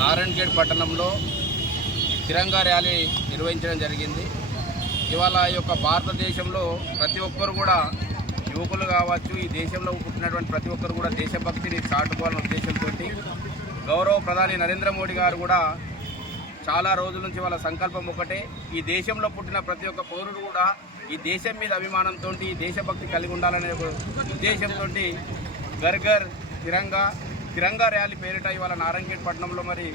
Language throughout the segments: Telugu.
నారాయణగేడ్ పట్టణంలో తిరంగా ర్యాలీ నిర్వహించడం జరిగింది. ఇవాళ ఈ యొక్క భారతదేశంలో ప్రతి ఒక్కరు కూడా యువకులు కావచ్చు ఈ దేశంలో పుట్టినటువంటి ప్రతి ఒక్కరు కూడా దేశభక్తిని చాటుకోవాలనే ఉద్దేశంతో గౌరవ ప్రధాని నరేంద్ర మోడీ గారు కూడా చాలా రోజుల నుంచి వాళ్ళ సంకల్పం ఒకటే. ఈ దేశంలో పుట్టిన ప్రతి ఒక్క పౌరుడు కూడా ఈ దేశం మీద అభిమానంతో ఈ దేశభక్తి కలిగి ఉండాలనే ఉద్దేశంతో గర్గర్ తిరంగా తిరంగా ర్యాలీ పేరిట ఇవాళ నారాయణఖేడ్ పట్టణంలో మరి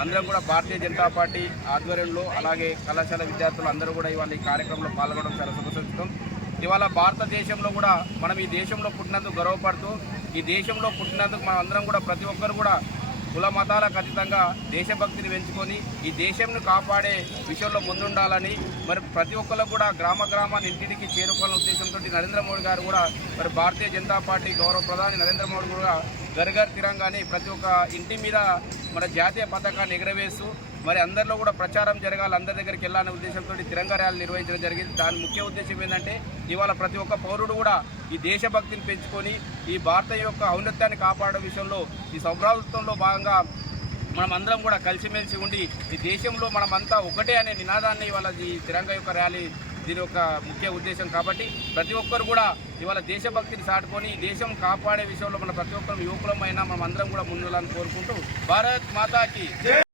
అందరం కూడా భారతీయ జనతా పార్టీ ఆధ్వర్యంలో అలాగే కళాశాల విద్యార్థులు అందరూ కూడా ఇవాళ ఈ కార్యక్రమంలో పాల్గొనడం చాలా శుభసూచితం ఇవాళ భారతదేశంలో కూడా మనం ఈ దేశంలో పుట్టినందుకు గర్వపడుతూ ఈ దేశంలో పుట్టినందుకు మనం అందరం కూడా ప్రతి ఒక్కరు కూడా కుల మతాలకు అతీతంగా దేశభక్తిని పెంచుకొని ఈ దేశంను కాపాడే విషయంలో ముందుండాలని మరి ప్రతి ఒక్కరు కూడా గ్రామ గ్రామాన్ని ఇంటికి చేరుకోవాలనే ఉద్దేశంతో నరేంద్ర మోడీ గారు కూడా మరి భారతీయ జనతా పార్టీ గౌరవ ప్రధాని నరేంద్ర మోడీ కూడా గర్గర్ తిరంగాని ప్రతి ఒక్క ఇంటి మీద మన జాతీయ పథకాన్ని ఎగరవేస్తూ మరి అందరిలో కూడా ప్రచారం జరగాలి అందరి దగ్గరికి వెళ్ళాలనే ఉద్దేశంతో తిరంగా ర్యాలీ నిర్వహించడం జరిగింది. దాని ముఖ్య ఉద్దేశం ఏంటంటే ఇవాళ ప్రతి ఒక్క పౌరుడు కూడా ఈ దేశభక్తిని పెంచుకొని ఈ భారత యొక్క ఔన్నత్యాన్ని కాపాడే విషయంలో ఈ సౌభ్రాతత్వంలో భాగంగా మనం అందరం కూడా కలిసిమెలిసి ఉండి ఈ దేశంలో మనమంతా ఒకటే అనే నినాదాన్ని ఇవాళ ఈ తిరంగా యొక్క ర్యాలీ దీని యొక్క ముఖ్య ఉద్దేశం కాబట్టి ప్రతి ఒక్కరు కూడా ఇవాళ దేశభక్తిని సాటుకొని దేశం కాపాడే విషయంలో మన ప్రతి ఒక్కరు యువకులమైనా మనం అందరం కూడా ముందులని కోరుకుంటూ భారత్ మాతాకి